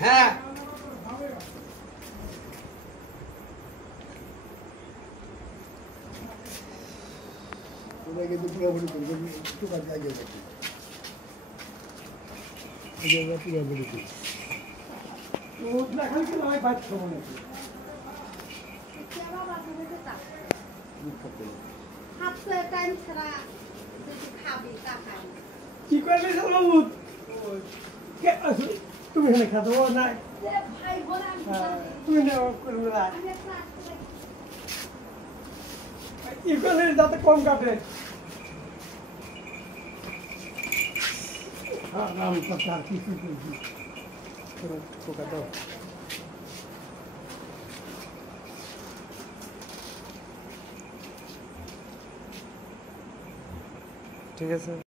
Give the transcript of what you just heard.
হ্যাঁ কিন্তু পুরোপুরি করবেন একটু কাজে আগে যাবে পুরোপুরি করি খালি কিন্তু অনেক বাচ্চা মনে হচ্ছে কি করবে বাবু তুমি এখানে খাতো না তুমি করবে না ইকুয়ালের যাতে কম কাটে আরাম কথা আর কিছু করছি পোকা দাও ঠিক আছে